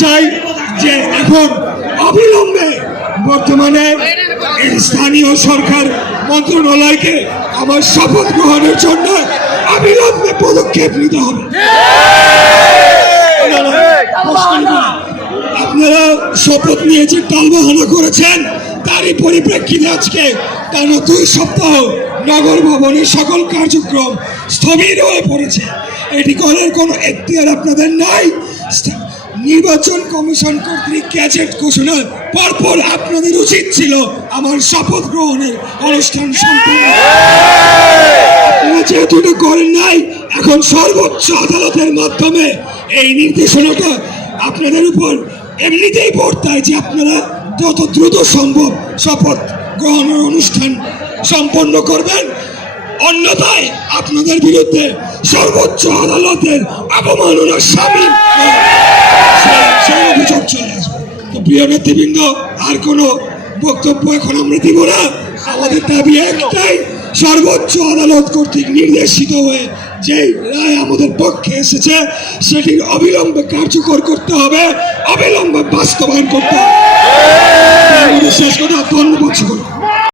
চাই যে এখন অবিলম্বে বর্তমানে এই স্থানীয় সরকার মন্ত্রণালয়কে আমার শপথ গ্রহণের জন্য অবিলম্বে পদক্ষেপ নিতে হবে। আপনারা শপথ নিয়েছেন, টালবাহানা করেছেন, তারই পরিপ্রেক্ষিতে আজকে টানা 2 সপ্তাহ নগর ভবনের সকল কার্যক্রম স্থবির হয়ে পড়েছে। এটি করার কোনো এখতিয়ার আপনাদের নাই। নির্বাচন কমিশন কর্তৃক গ্যাজেট ঘোষণার পরপর আপনাদের উচিত ছিল আমার শপথ গ্রহণের অনুষ্ঠান সম্পন্ন। আপনারা যেহেতু এটা করেন নাই, এখন সর্বোচ্চ আদালতের মাধ্যমে এই নির্দেশনাটা আপনাদের উপর এমনিতেই বর্তায় যে আপনারা যত দ্রুত সম্ভব শপথ গ্রহণের অনুষ্ঠান সম্পন্ন করবেন, অন্যথায় আপনাদের বিরুদ্ধে সর্বোচ্চ আদালতের অবমাননার শামিল সেই অভিযোগ চলে আসবে। তো প্রিয় নেতৃবৃন্দ, আর কোনো বক্তব্য এখন আমরা দিব না। আমাদের দাবি একটাই, সর্বোচ্চ আদালত কর্তৃক নির্দেশিত হয়ে যে রায় আমাদের পক্ষে এসেছে সেটির অবিলম্বে কার্যকর করতে হবে, অবিলম্বে বাস্তবায়ন করতে হবে। শেষ কথা, ধন্যবাদ সকলকে।